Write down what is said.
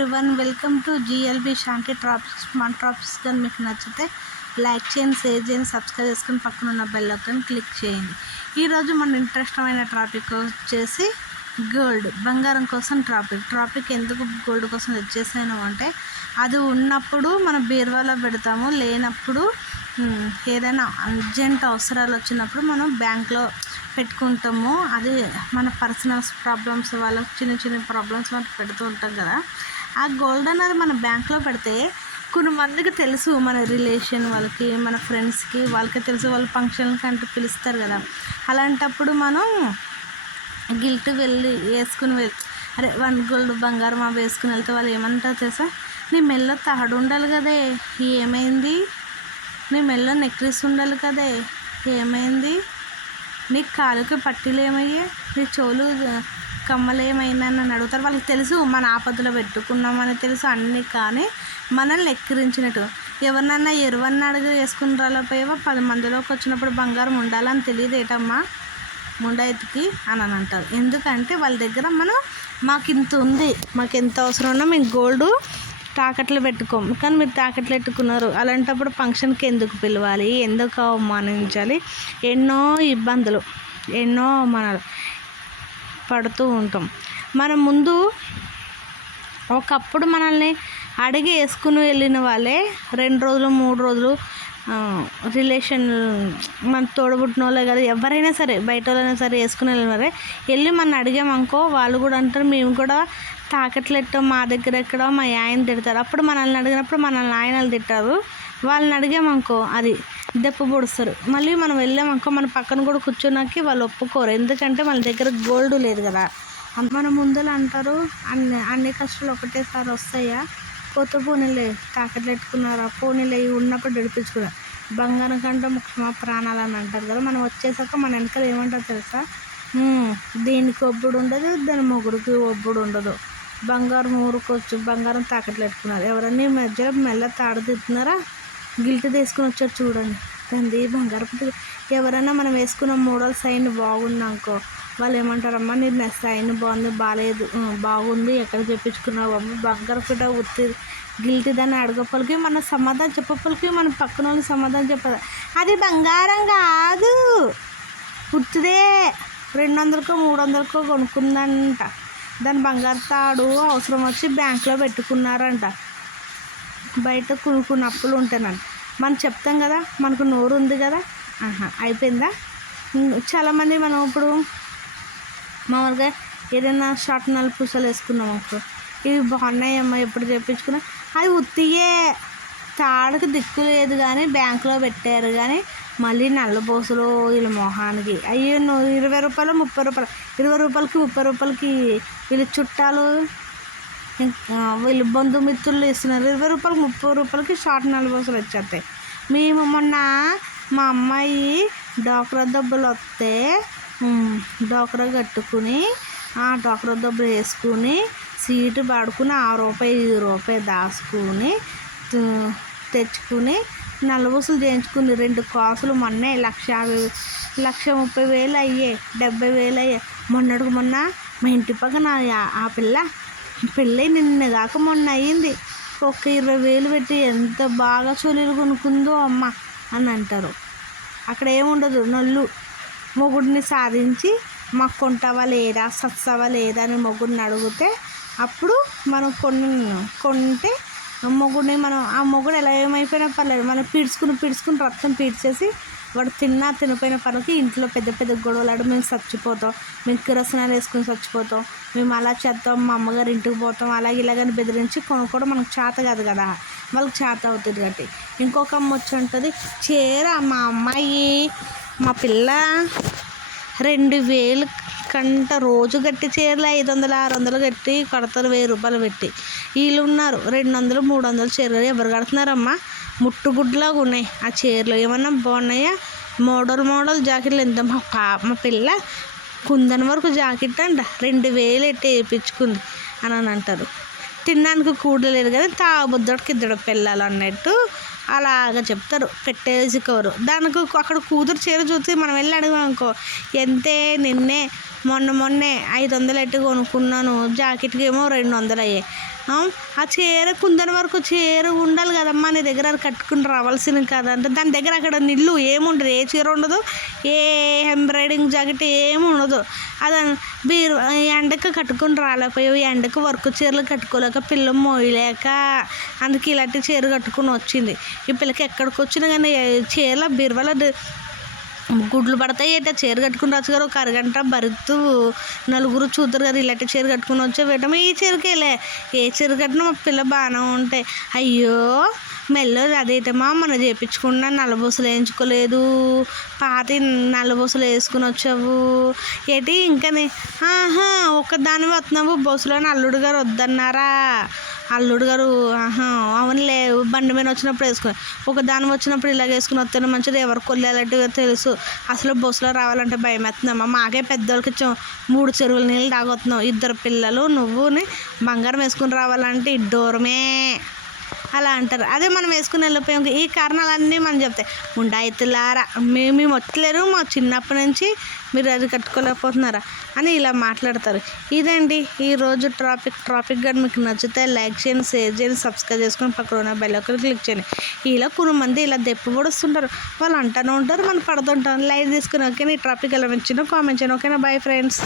Everyone, welcome to GLB Shanti tropics. మన tropics కానీ మీకు నచ్చితే లైక్ చేయండి, షేర్ చేయండి, సబ్స్క్రైబ్ చేసుకొని పక్కన ఉన్న బెల్ ఐకాన్ క్లిక్ చేయండి. ఈరోజు మన ఇంట్రెస్టమైన టాపిక్ వచ్చేసి గోల్డ్, బంగారం కోసం టాపిక్ ఎందుకు గోల్డ్ కోసం తెచ్చేసాను అంటే, అది ఉన్నప్పుడు మన బీరువాలో పెడతాము, లేనప్పుడు ఏదైనా అర్జెంట్ అవసరాలు వచ్చినప్పుడు మనం బ్యాంక్లో పెట్టుకుంటాము. అది మన పర్సనల్ ప్రాబ్లమ్స్, వాళ్ళకి చిన్న చిన్న ప్రాబ్లమ్స్ మనకు పెడుతూ ఉంటాం కదా. ఆ గోల్డ్ అనేది మన బ్యాంక్లో పెడితే కొంతమందికి తెలుసు, మన రిలేషన్ వాళ్ళకి, మన ఫ్రెండ్స్కి వాళ్ళకి తెలుసు, వాళ్ళు ఫంక్షన్కి అంటూ పిలుస్తారు కదా. అలాంటప్పుడు మనం గిల్ట్ వెళ్ళి వేసుకుని అరే 1 గోల్డ్ బంగారం అవి వేసుకుని వెళ్తే వాళ్ళు ఏమంటారు తెలుసా, నీ మెల్ల తాడు ఉండాలి కదే ఏమైంది, నీ మెల్ల నెక్లెస్ ఉండాలి కదే ఏమైంది, నీ కాలుకి పట్టీలు ఏమయ్యే, నీ చెవులు కమ్మలు ఏమైనా అని అడుగుతారు. వాళ్ళకి తెలుసు మన ఆపదలో పెట్టుకున్నామని తెలుసు అన్నీ, కానీ మనల్ని ఎక్కిరించినట్టు ఎవరినన్నా ఎరువన్నా అడుగు వేసుకుని రాలేకపోయావా, 10 మందిలోకి వచ్చినప్పుడు బంగారం ఉండాలని తెలియదు ఏటమ్మా ముండైతికి అని అంటారు. ఎందుకంటే వాళ్ళ దగ్గర మాకు ఇంత ఉంది, మాకు ఎంత అవసరం ఉన్నా మేము గోల్డ్ తాకట్లు పెట్టుకోము, కానీ మీరు తాకట్లు పెట్టుకున్నారు. అలాంటప్పుడు ఫంక్షన్కి ఎందుకు పిలవాలి, ఎందుకు అవమానించాలి, ఎన్నో ఇబ్బందులు, ఎన్నో అవమానాలు పడుతూ ఉంటాం. మనం ముందు ఒకప్పుడు మనల్ని అడిగి వేసుకుని వెళ్ళిన వాళ్ళే 2 రోజులు 3 రోజులు రిలేషన్, మన తోడబుట్టిన వాళ్ళే కదా, ఎవరైనా సరే బయట వాళ్ళైనా సరే వేసుకుని వెళ్ళిన వారే వెళ్ళి మనం అడిగామనుకో, వాళ్ళు కూడా అంటారు మేము కూడా తాకట్లు ఎట్టో, మా దగ్గర ఎక్కడో మా ఆయన తిడతారు. అప్పుడు మనల్ని అడిగినప్పుడు మనల్ని ఆయనలు తిట్టారు, వాళ్ళని అడిగామనుకో అది దెప్ప పొడుస్తారు. మళ్ళీ మనం వెళ్ళామనుకో మన పక్కన కూడా కూర్చోడానికి వాళ్ళు ఒప్పుకోరు, ఎందుకంటే మన దగ్గర గోల్డ్ లేదు కదా. మన ముందలు అంటారు అన్ని కష్టాలు ఒకటేసారి వస్తాయా, కొత్త పోనీలే తాకట్లు పెట్టుకున్నారా, పోనీలే ఉన్నప్పుడు నడిపించుకున్నారు, బంగారం కంటే ముఖ్యమా ప్రాణాలు అని అంటారు కదా. మనం వచ్చేసాక మన వెనకాల ఏమంటారు తెలుసా, దీనికి ఒబ్బుడు ఉండదు, దాని మొగుడికి ఒబ్బుడు ఉండదు, బంగారం ఊరుకోవచ్చు, బంగారం తాకట్లు పెట్టుకున్నారు, ఎవరన్నా ఈ మధ్యలో మెల్ల తాడు తిప్పుతున్నారా, గిల్ట్ తీసుకుని వచ్చారు చూడండి దాన్ని బంగారం. ఎవరైనా మనం వేసుకున్న మోడల్ సైన్ బాగుందనుకో, వాళ్ళు ఏమంటారమ్మా నీ సైన్ బాగుంది, బాగుంది ఎక్కడ చెప్పించుకున్నావు అమ్మ, బంగారం పిట ఉత్తి గిల్టీ దాన్ని అడగప్పలకి మన సమాధానం చెప్పప్పలకి మన పక్కన వాళ్ళకి సమాధానం చెప్పదు, అది బంగారం కాదు ఉత్తిదే 200కో 300కో కొనుక్కుందంట, దాని బంగారు తాడు అవసరం వచ్చి బ్యాంక్లో పెట్టుకున్నారంట, బయట కొన్ని అప్పులు ఉంటానంట. మనం చెప్తాం కదా, మనకు నోరు ఉంది కదా, అయిపోయిందా. చాలామంది మనం ఇప్పుడు మామూలుగా ఏదైనా షార్ట్ నల్ పూసలు వేసుకున్నాం అనుకో, ఇవి బాగున్నాయమ్మా ఎప్పుడు చెప్పించుకున్నా, అది ఉత్తియే తాడుకి దిక్కు లేదు కానీ బ్యాంకులో పెట్టారు, కానీ మళ్ళీ నల్ల పూసలు వీళ్ళ మొహానికి అయ్యో 20 రూపాయలు 30 రూపాయలు, 20 రూపాయలకి 30 రూపాయలకి వీళ్ళ చుట్టాలు వీళ్ళు బంధుమిత్రులు ఇస్తున్నారు, 20 రూపాయలకి 30 రూపాయలకి షార్ట్ నల్ల పూసలు వచ్చేస్తాయి. మేము మొన్న మా అమ్మాయి డోక్రా దెబ్బలు వస్తే డోక్రా కట్టుకుని ఆ డోక్రా దెబ్బలు వేసుకుని సీటు పడుకుని ₹6 దాచుకుని తెచ్చుకుని నల్లబూసలు చేయించుకుని 2 కాసులు మొన్నే 1,30,000 అయ్యాయి, 70,000 అయ్యాయి. మొన్న మా ఇంటి పక్కన ఆ పిల్ల పెళ్ళి నిన్న కాక మొన్న అయ్యింది, ఒక 20,000 పెట్టి ఎంత బాగా చొలీలు కొనుక్కుందో అమ్మ అని అంటారు. అక్కడ ఏముండదు, నల్లు మొగుడిని సాధించి మాకు కొంటావా లేదా, సత్సావా లేదా అని మొగుడిని అడిగితే అప్పుడు మనం కొంటే మొగుడిని ఆ మొగుడు ఎలా ఏమైపోయినా పర్లేదు, మనం పీడ్చుకుని రక్తం పీడ్చేసి వాడు తినపోయిన పనికి ఇంట్లో పెద్ద పెద్ద గొడవలాడు, మేము చచ్చిపోతాం, మేము కిరసనాలు వేసుకుని చచ్చిపోతాం, మేము అలా చేస్తాం, మా అమ్మగారు ఇంటికి పోతాం, అలాగే ఇలాగని బెదిరించి కొనుక్కోవడం మనకు చేత కాదు కదా, వాళ్ళకి చేత అవుతుంది కాబట్టి. ఇంకొక అమ్మ వచ్చి ఉంటుంది, చీర మా అమ్మాయి మా పిల్ల 2,000 కంట రోజు గట్టి చీరలు 500 600 కట్టి కడతారు, 1,000 రూపాయలు పెట్టి. వీళ్ళు ఉన్నారు 200 300 చీరలు ఎవరు కడుతున్నారమ్మా, ముట్టుగుడ్లాగా ఉన్నాయి ఆ చీరలు, ఏమన్నా బాగున్నాయా, మోడల్ జాకెట్లు ఎంత. మా పిల్ల కుందన వరకు జాకెట్ అంట 2,000 ఎట్టి వేయించుకుంది అని అంటారు. తినడానికి కూడలేదు కదా, తాగుబుద్దడికి 2 పిల్లలు అన్నట్టు అలాగ చెప్తారు పెట్టేసి కవరు. దానికి అక్కడ కూతురు చీర చూసి మనం వెళ్ళి అడిగాం అనుకో, ఎంతే నిన్నే మొన్నే 500 ఎట్టు కొనుక్కున్నాను, జాకెట్కి ఏమో 200 అయ్యాయి. ఆ చీర కుందని వరకు చీర ఉండాలి కదమ్మా నీ దగ్గర, అది కట్టుకుని రావాల్సింది కదా అంటే దాని దగ్గర అక్కడ నిల్లు ఏముండదు, ఏ చీర ఉండదు, ఏ ఎంబ్రాయిడింగ్ జాకెట్ ఏమి ఉండదు. అది బీరు ఎండకు కట్టుకుని రాలేకపోయావు, ఎండకు వర్క్ చీరలు కట్టుకోలేక పిల్ల మోయలేక అందుకే ఇలాంటి చీర కట్టుకుని వచ్చింది. ఈ పిల్లకి ఎక్కడికి వచ్చినా కానీ చీరల బీరువాల గుడ్లు పడతాయి అంటే చీర కట్టుకుని రాచ్చు గారు. ఒక అరగంట బరుతూ నలుగురు చూద్దరు కదా, ఇలాంటి చీర కట్టుకుని వచ్చే వేయటం ఈ చీరకేలే, ఏ చీర కట్టినా మా పిల్ల బాగానే ఉంటాయి. అయ్యో మెల్లో అదేటమ్మా మనం చేయించుకున్నా నల్లబూసలు వేయించుకోలేదు, పాతి నల్లబూసలు వేసుకుని వచ్చావు ఏంటి ఇంకని, ఒక్కదాని వస్తున్నావు బస్సులోని అల్లుడు గారు వద్దన్నారా, అల్లుడు గారు అవునులే బండి మీద వచ్చినప్పుడు వేసుకుని, ఒక దాని వచ్చినప్పుడు ఇలాగ వేసుకుని వస్తేనే మంచిది, ఎవరికి కొల్లేలాంటివి తెలుసు, అసలు బస్సులో రావాలంటే భయం వేస్తుందమ్మా, మాకే పెద్దోళ్ళకి 3 చెరువుల నీళ్ళు తాగొస్తున్నావు, 2 పిల్లలు నువ్వుని బంగారం వేసుకుని రావాలంటే ఇడ్డోరమే అలా అంటారు. అదే మనం వేసుకుని వెళ్ళిపోయాం. ఈ కారణాలన్నీ మనం చెప్తాయి, ఉండాయితులారా మేము వచ్చలేరు, మా చిన్నప్పటి నుంచి మీరు అది కట్టుకోలేకపోతున్నారా అని ఇలా మాట్లాడతారు. ఇదండి ఈరోజు టాపిక్ కానీ మీకు నచ్చితే లైక్ చేయండి, షేర్ చేయండి, సబ్స్క్రైబ్ చేసుకొని పక్కన ఉన్న బెల్ ఐకాన్ క్లిక్ చేయండి. ఇలా కొంతమంది ఇలా దెప్పి పొడుస్తుంటారు, వాళ్ళు అంటూనే ఉంటారు, మనం పడుతుంటాం. లైక్ తీసుకుని ఓకేనా, ఈ టాపిక్ ఎలా నచ్చిందో కామెంట్ చేయండి. ఓకేనా, బై ఫ్రెండ్స్.